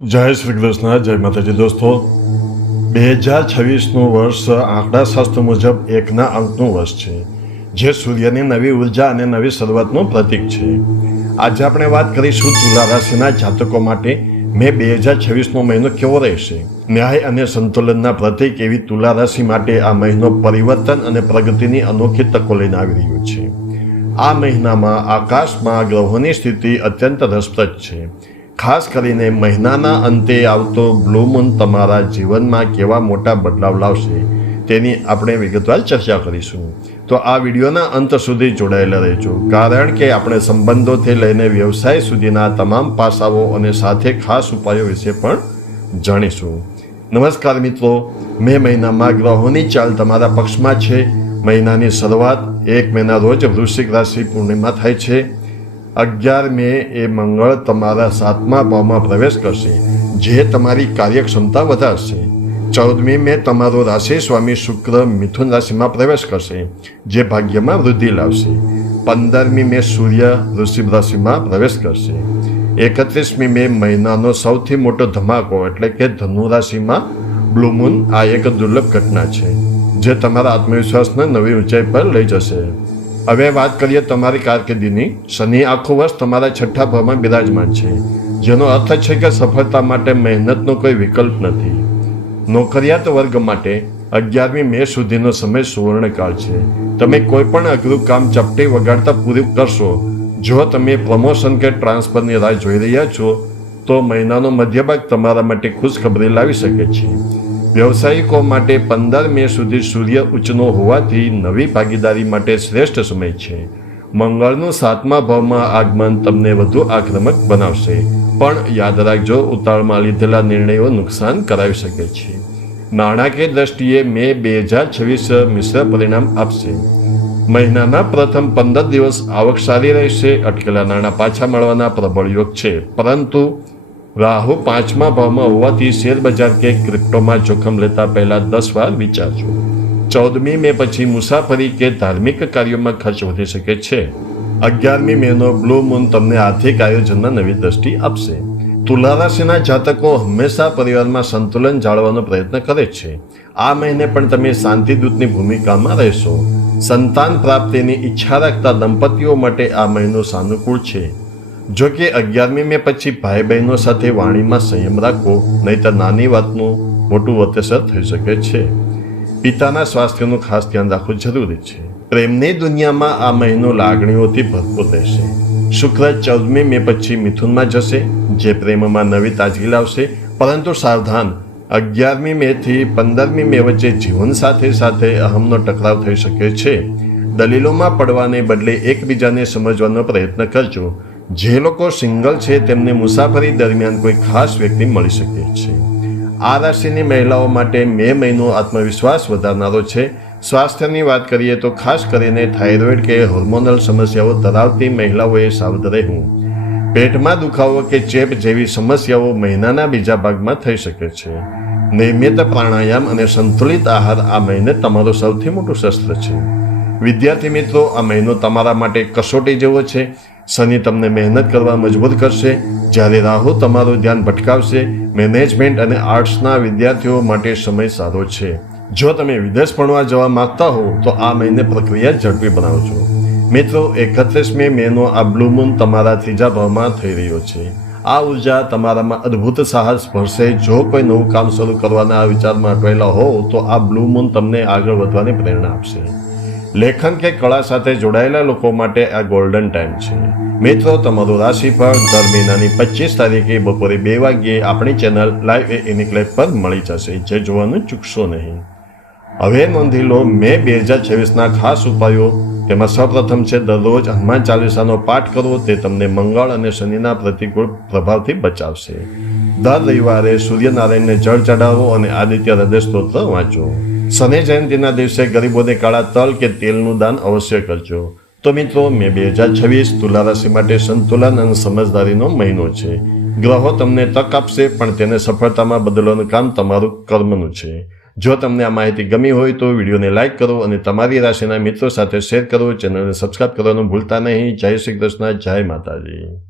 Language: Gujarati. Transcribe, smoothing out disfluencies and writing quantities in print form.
જય શ્રી કૃષ્ણ, જય માતાજી દોસ્તો। 2026નું વર્ષ આંકડાશાસ્ત્ર મુજબ એકના અંકનું વર્ષ છે, જે સૂર્યની નવી ઉર્જા અને નવી શરૂઆતનું પ્રતીક છે। આજે આપણે વાત કરીશું તુલા રાશિના જાતકો માટે મે 2026નો મહિનો કેવો રહેશે। ન્યાય અને સંતુલનના પ્રતીક એવી તુલા રાશિ માટે આ મહિનો પરિવર્તન અને પ્રગતિની અનોખી તકો લઈને આવી રહ્યો છે। આ મહિનામાં આકાશમાં ગ્રહોની સ્થિતિ અત્યંત રસપ્રદ છે। ખાસ કરીને મહિનાના અંતે આવતો બ્લુ મૂન તમારા જીવનમાં કેવા મોટા બદલાવ લાવશે તેની આપણે વિગતવાર ચર્ચા કરીશું। તો આ વિડીયોના અંત સુધી જોડાયેલા રહેજો, કારણ કે આપણે સંબંધોથી લઈને વ્યવસાય સુધીના તમામ પાસાઓ અને સાથે ખાસ ઉપાયો વિશે પણ જાણીશું। નમસ્કાર મિત્રો, મે મહિનામાં ગ્રહોની ચાલ તમારા પક્ષમાં છે। મહિનાની શરૂઆત 1 મેના રોજ વૃશ્ચિક રાશિ પૂર્ણિમા થાય છે। 11 મે એ મંગળ તમારા 7મા ભાવમાં પ્રવેશ કરશે, જે તમારી કાર્યક્ષમતા વધારશે। 14મી મે તમારો રાશિ સ્વામી શુક્ર મિથુન રાશિમાં પ્રવેશ કરશે, જે ભાગ્યમાં વૃદ્ધિ લાવશે। 15મી મે સૂર્ય વૃશ્ચિક રાશિમાં પ્રવેશ કરશે। 31મી મે મહિનાનો સૌથી મોટો ધમાકો એટલે કે ધનુ રાશિમાં બ્લુ મૂન આ એક દુર્લભ ઘટના છે, જે તમારા આત્મવિશ્વાસને નવી ઊંચાઈ પર લઈ જશે। હવે વાત કરીએ તમારી કારકિર્દીની। શનિ આખું વર્ષ તમારા 6ઠા ભાવમાં બિરાજમાન છે, જેનો અર્થ છે કે સફળતા માટે મહેનતનો કોઈ વિકલ્પ નથી। નોકરિયાત વર્ગ માટે 11મી મે સુધીનો સમય સુવર્ણકાળ છે। તમે કોઈ પણ અઘરું કામ ચપટી વગાડતા પૂરું કરશો। જો તમે પ્રમોશન કે ટ્રાન્સફરની રાહ જોઈ રહ્યા છો તો મહિનાનો મધ્યભાગ તમારા માટે ખુશખબરી લાવી શકે છે। વ્યવસાયિકો માટે 15 મે સુધી સૂર્ય ઉચ્ચનો હોવાથી નવી ભાગીદારી માટે શ્રેષ્ઠ સમય છે। મંગળનું 7મા ભાવમાં આગમન તમને વધુ આક્રમક બનાવશે, પણ યાદ રાખજો, ઉતાવળમાં લીધેલા નિર્ણયો નુકસાન કરાવી શકે છે। નાણાકીય દ્રષ્ટિએ મે 2026 મિશ્ર પરિણામ આપશે। મહિનાના પ્રથમ 15 દિવસ આવક સારી રહેશે। અટકેલા નાણાં પાછા મળવાના પ્રબળ યોગ છે, પરંતુ રાહુ 5મા ભાવમાં હોવાથી શેર બજાર કે ક્રિપ્ટોમાં જોખમ લેતા પહેલા 10 વાર વિચારજો। 14મી મે પછી મુસાફરી કે ધાર્મિક કાર્યોમાં ખર્ચ વધી શકે છે। 11મી મેનો બ્લુ મૂન તમને આર્થિક આયોજનમાં નવી દ્રષ્ટિ આપશે। તુલા રાશિના જાતકો હંમેશા પરિવારમાં સંતુલન જાળવવાનો પ્રયત્ન કરે છે। આ મહિને પણ તમે શાંતિદૂતની ભૂમિકામાં રહેશો। સંતાન પ્રાપ્તિની ઈચ્છા રાખતા દંપતીઓ માટે આ મહિનો સાનુકૂળ છે। જો કે 11મી મે પછી ભાઈ બહેનો સાથે વાણીમાં સંયમ રાખવો, નહીંતર નાની વાતનું મોટું વતેસર થઈ શકે છે। પિતાના સ્વાસ્થ્યનું ખાસ ધ્યાન રાખવું જરૂરી છે। પ્રેમની દુનિયામાં આ મહિનો લાગણીઓથી ભરપૂર રહેશે। શુક્ર 14મી મે પછી મિથુનમાં જશે, જે પ્રેમમાં નવી તાજગી લાવશે, પરંતુ સાવધાન, 11મી મે થી 15મી મે વચ્ચે જીવન સાથે અહમનો ટકરાવ થઈ શકે છે। દલીલોમાં પડવાને બદલે એકબીજાને સમજવાનો પ્રયત્ન કરજો। જે લોકો સિંગલ છે તેમને મુસાફરી દરમિયાન કોઈ ખાસ વ્યક્તિ મળી શકે છે। આ રાશિની મહિલાઓ માટે મે મહિનો આત્મવિશ્વાસ વધારનારો છે। સ્વાસ્થ્યની વાત કરીએ તો ખાસ કરીને થાઇરોઇડ કે હોર્મોનલ સમસ્યાઓ ધરાવતી મહિલાઓએ સાવધ રહેવું। પેટમાં દુખાવો કે ચેપ જેવી સમસ્યાઓ મહિનાના બીજા ભાગમાં થઈ શકે છે। નિયમિત પ્રાણાયામ અને સંતુલિત આહાર આ મહિને તમારું સૌથી મોટું શસ્ત્ર છે। વિદ્યાર્થી મિત્રો, આ મહિનો તમારા માટે કસોટી જેવો છે। શનિ તમને મહેનત કરવા મજબૂર કરશે, જ્યારે રાહુ તમારું ધ્યાન ભટકાવશે। મેનેજમેન્ટ અને આર્ટ્સના વિદ્યાર્થીઓ માટે સમય સારો છે। જો તમે વિદેશ ભણવા જવા માંગતા હો તો આ મહિને પ્રક્રિયા ઝડપી બનાવજો। મિત્રો, 31મી મેનો આ બ્લુ મૂન તમારા 3જા ભાવમાં થઈ રહ્યો છે। આ ઉર્જા તમારામાં અદ્ભુત સાહસ ભરશે। જો કોઈ નવું કામ શરૂ કરવાના વિચારમાં અટવાયેલા હો તો આ બ્લુ મૂન તમને આગળ વધવાની પ્રેરણા આપશે। લેખન કે કળા સાથે જોડાયેલા લોકો માટે આ ગોલ્ડન ટાઈમ છે। મિત્રો, તમારું રાશિફળ દર મહિનાની 25 તારીખે બપોરે 2 વાગ્યે આપણી ચેનલ લાઈવ એનિક લાઈવ પર મળી જશે, જે જોવાનું ચૂકશો નહીં। હવે નોંધી લો મે 2026ના ખાસ ઉપાયો। તેમાં સૌપ્રથમ છે દરરોજ હનુમાન ચાલીસાનો પાઠ કરવો। તે તમને મંગળ અને શનિના પ્રતિકૂળ પ્રભાવથી બચાવશે। દર રવિવારે સૂર્યનારાયણને જળ ચઢાવો અને આદિત્ય હૃદય સ્તોત્ર વાંચો। શનિ જયંતિના દિવસે ગરીબોને કાળા તલ કે તેલનું દાન અવશ્ય કરજો। તો મિત્રો, મે 2026 તુલા રાશિ માટે સંતુલન અને સમજદારીનો મહિનો છે। ગ્રહો તમને તક આપશે, પણ તેને સફળતામાં બદલવાનું કામ તમારું કર્મનું છે। જો તમને આ માહિતી ગમી હોય તો વિડીયોને લાઇક કરો અને તમારી રાશિના મિત્રો સાથે શેર કરો। ચેનલને સબસ્ક્રાઇબ કરવાનું ભૂલતા નહીં। જય શ્રી કૃષ્ણ, જય માતાજી।